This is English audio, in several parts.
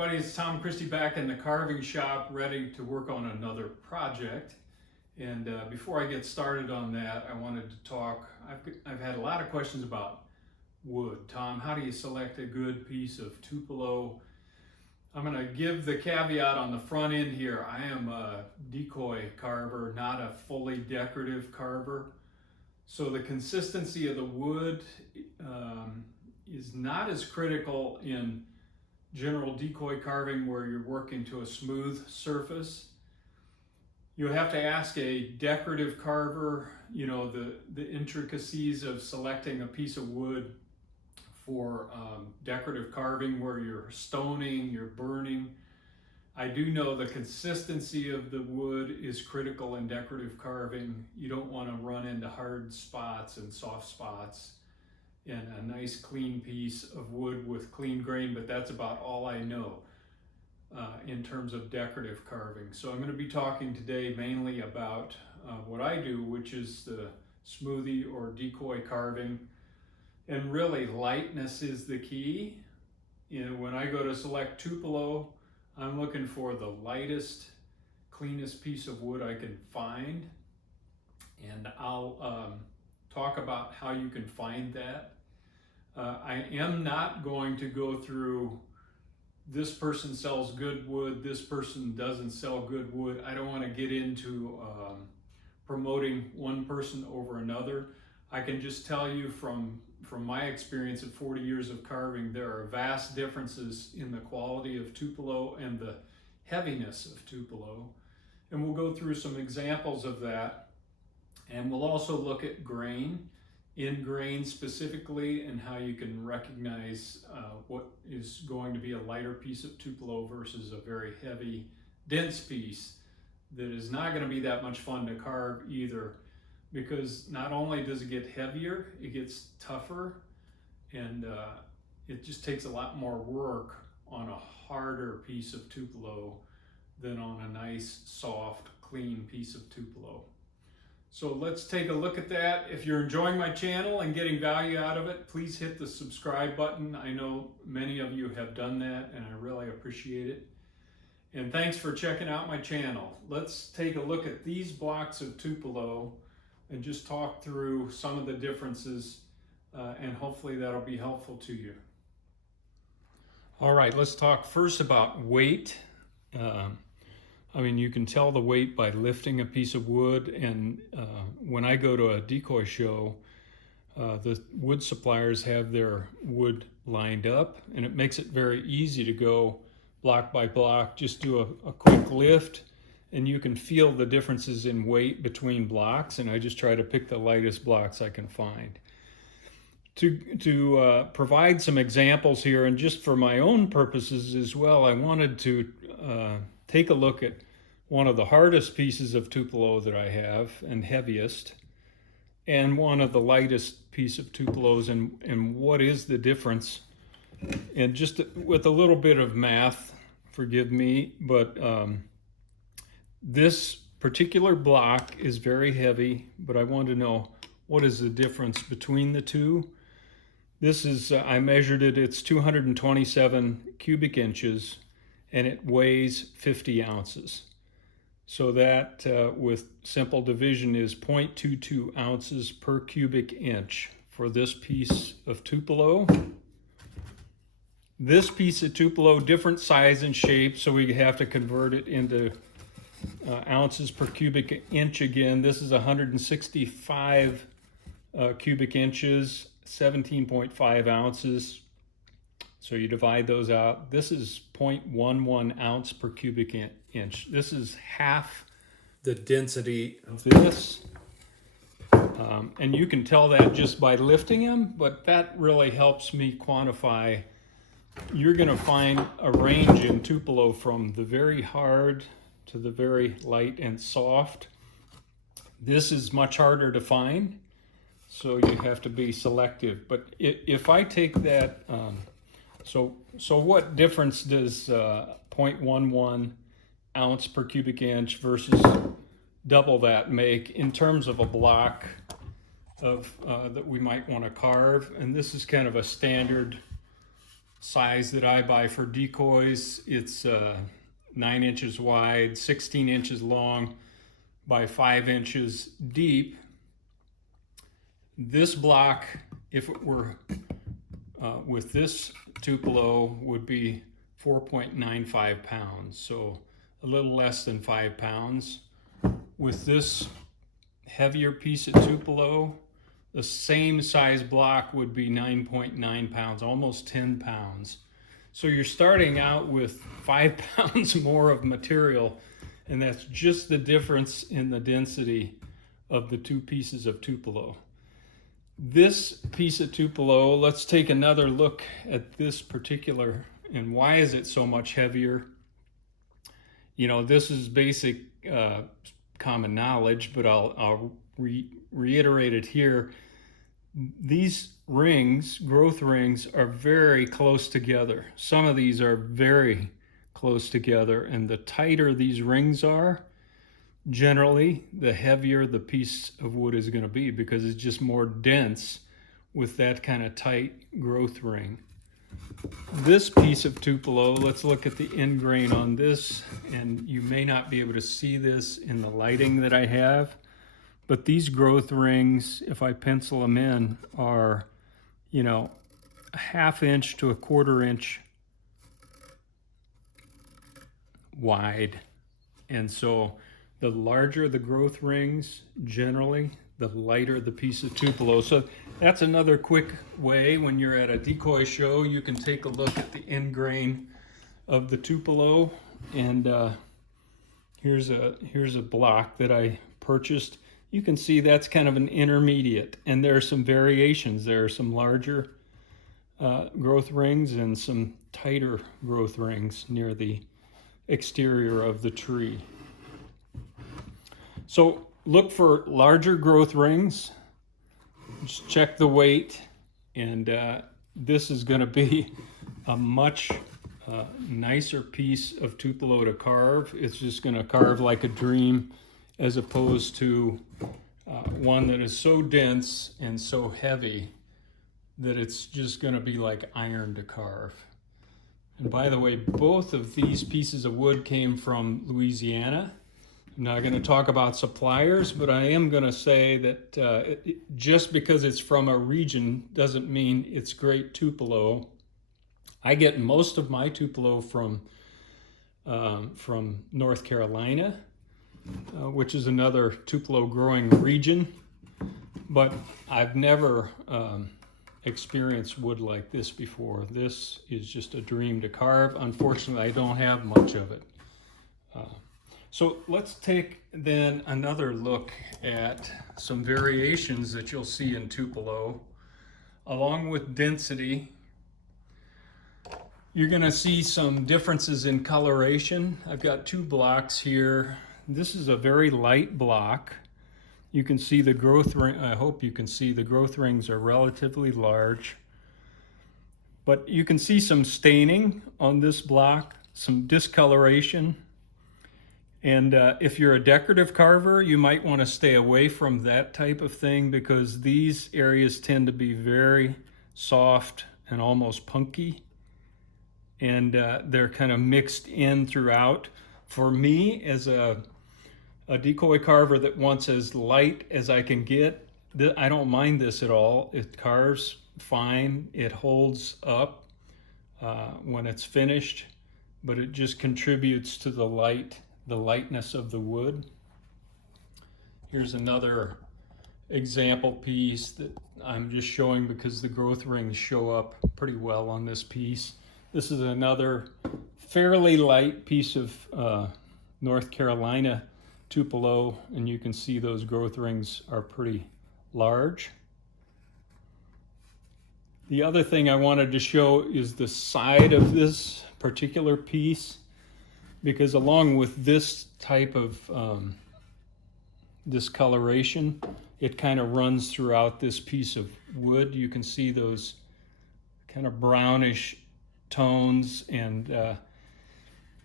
everybody, it's Tom Christie back in the carving shop, ready to work on another project. And before I get started on that, I wanted to talk, I've had a lot of questions about wood. Tom, how do you select a good piece of Tupelo? I'm going to give the caveat on the front end here. I am a decoy carver, not a fully decorative carver. So the consistency of the wood is not as critical in general decoy carving where you're working to a smooth surface. You have to ask a decorative carver, you know, the intricacies of selecting a piece of wood for decorative carving where you're stoning, you're burning. I do know the consistency of the wood is critical in decorative carving. You don't want to run into hard spots and soft spots in a nice clean piece of wood with clean grain, but that's about all I know in terms of decorative carving. So I'm going to be talking today mainly about what I do, which is the smoothie or decoy carving. And really, lightness is the key. You know, when I go to select Tupelo, I'm looking for the lightest, cleanest piece of wood I can find. And I'll talk about how you can find that. I am not going to go through this person sells good wood, this person doesn't sell good wood. I don't want to get into promoting one person over another. I can just tell you from my experience of 40 years of carving, there are vast differences in the quality of Tupelo and the heaviness of Tupelo. And we'll go through some examples of that. And we'll also look at grain, in grain specifically, and how you can recognize what is going to be a lighter piece of Tupelo versus a very heavy, dense piece that is not going to be that much fun to carve either, because not only does it get heavier, it gets tougher, and it just takes a lot more work on a harder piece of Tupelo than on a nice, soft, clean piece of Tupelo. So let's take a look at that. If you're enjoying my channel and getting value out of it, please hit the subscribe button. I know many of you have done that, and I really appreciate it. And thanks for checking out my channel. Let's take a look at these blocks of Tupelo and just talk through some of the differences, and hopefully that'll be helpful to you. All right, let's talk first about weight. I mean, you can tell the weight by lifting a piece of wood, and when I go to a decoy show, the wood suppliers have their wood lined up, and it makes it very easy to go block by block, just do a quick lift, and you can feel the differences in weight between blocks, and I just try to pick the lightest blocks I can find. To provide some examples here, and just for my own purposes as well, I wanted to take a look at one of the hardest pieces of Tupelo that I have and heaviest, and one of the lightest piece of Tupelos, and what is the difference. And just with a little bit of math, forgive me, but this particular block is very heavy, but I want to know what is the difference between the two. This is, I measured it, it's 227 cubic inches, and it weighs 50 ounces. So that with simple division is 0.22 ounces per cubic inch for this piece of Tupelo. This piece of Tupelo, different size and shape, so we have to convert it into ounces per cubic inch again. This is 165 cubic inches, 17.5 ounces. So you divide those out. This is 0.11 ounce per cubic inch. This is half the density of this. And you can tell that just by lifting them, but that really helps me quantify. You're going to find a range in Tupelo from the very hard to the very light and soft. This is much harder to find, so you have to be selective. But if I take that, so what difference does 0.11 ounce per cubic inch versus double that make in terms of a block of that we might want to carve? And this is kind of a standard size that I buy for decoys. It's 9 inches wide, 16 inches long by 5 inches deep. This block, if it were with this Tupelo, would be 4.95 pounds, so a little less than 5 pounds. With this heavier piece of Tupelo, the same size block would be 9.9 pounds, almost 10 pounds. So you're starting out with 5 pounds more of material, and that's just the difference in the density of the two pieces of Tupelo. This piece of Tupelo, let's take another look at this particular, and why is it so much heavier? You know, this is basic common knowledge, but I'll reiterate it here. These rings, growth rings, are very close together. Some of these are very close together, and the tighter these rings are, generally, the heavier the piece of wood is going to be, because it's just more dense with that kind of tight growth ring. This piece of Tupelo, let's look at the end grain on this, and you may not be able to see this in the lighting that I have, but these growth rings, if I pencil them in, are, you know, a 1/2 inch to a 1/4 inch wide. And so the larger the growth rings, generally, the lighter the piece of Tupelo. So that's another quick way when you're at a decoy show, you can take a look at the end grain of the Tupelo. And here's a block that I purchased. You can see that's kind of an intermediate, and there are some variations. There are some larger growth rings and some tighter growth rings near the exterior of the tree. So look for larger growth rings, just check the weight, and this is going to be a much nicer piece of Tupelo to carve. It's just going to carve like a dream, as opposed to one that is so dense and so heavy that it's just going to be like iron to carve. And by the way, both of these pieces of wood came from Louisiana. I'm not going to talk about suppliers, but I am going to say that just because it's from a region doesn't mean it's great Tupelo. I get most of my Tupelo from North Carolina, which is another Tupelo growing region, but I've never experienced wood like this before. This is just a dream to carve. Unfortunately, I don't have much of it. So let's take then another look at some variations that you'll see in Tupelo. Along with density, you're going to see some differences in coloration. I've got 2 blocks here. This is a very light block. You can see the growth ring. I hope you can see the growth rings are relatively large. But you can see some staining on this block, some discoloration. And if you're a decorative carver, you might want to stay away from that type of thing, because these areas tend to be very soft and almost punky. And they're kind of mixed in throughout. For me, as a decoy carver that wants as light as I can get, I don't mind this at all. It carves fine. It holds up when it's finished, but it just contributes to the lightness of the wood. Here's another example piece that I'm just showing because the growth rings show up pretty well on this piece. This is another fairly light piece of North Carolina Tupelo, and you can see those growth rings are pretty large. The other thing I wanted to show is the side of this particular piece, because along with this type of discoloration, it kind of runs throughout this piece of wood. You can see those kind of brownish tones, and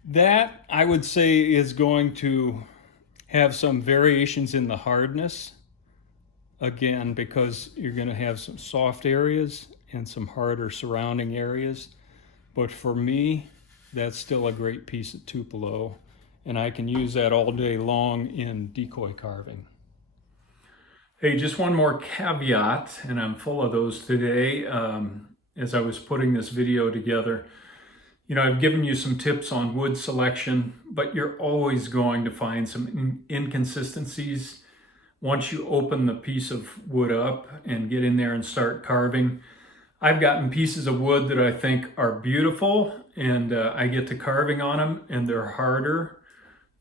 that I would say is going to have some variations in the hardness, again, because you're going to have some soft areas and some harder surrounding areas. but for me, that's still a great piece of Tupelo, and I can use that all day long in decoy carving. Hey, just one more caveat, and I'm full of those today. As I was putting this video together, I've given you some tips on wood selection, but you're always going to find some inconsistencies once you open the piece of wood up and get in there and start carving. I've gotten pieces of wood that I think are beautiful, and I get to carving on them, and they're harder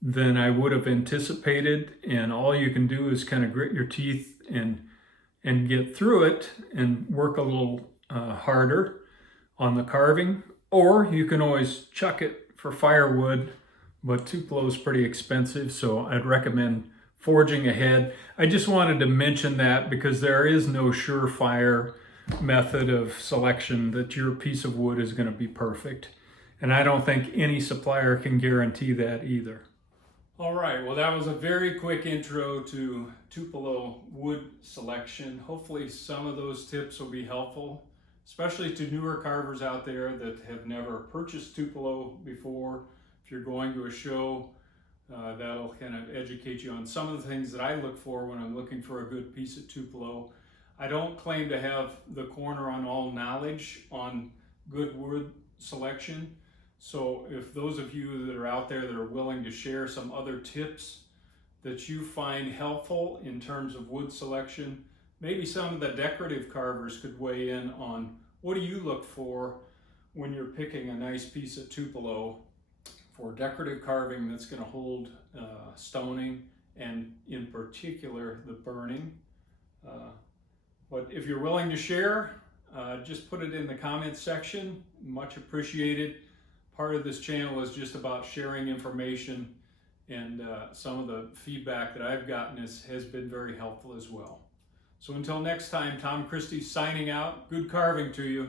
than I would have anticipated. And all you can do is kind of grit your teeth and get through it and work a little harder on the carving. Or you can always chuck it for firewood, but Tupelo is pretty expensive, so I'd recommend forging ahead. I just wanted to mention that because there is no surefire method of selection that your piece of wood is going to be perfect. And I don't think any supplier can guarantee that either. All right, well, that was a very quick intro to Tupelo wood selection. Hopefully some of those tips will be helpful, especially to newer carvers out there that have never purchased Tupelo before. If you're going to a show, that'll kind of educate you on some of the things that I look for when I'm looking for a good piece of Tupelo. I don't claim to have the corner on all knowledge on good wood selection. So if those of you that are out there that are willing to share some other tips that you find helpful in terms of wood selection, maybe some of the decorative carvers could weigh in on what do you look for when you're picking a nice piece of Tupelo for decorative carving that's going to hold stoning and in particular the burning. But if you're willing to share, just put it in the comments section. Much appreciated. Part of this channel is just about sharing information, and some of the feedback that I've gotten has been very helpful as well. So until next time, Tom Christie signing out. Good carving to you.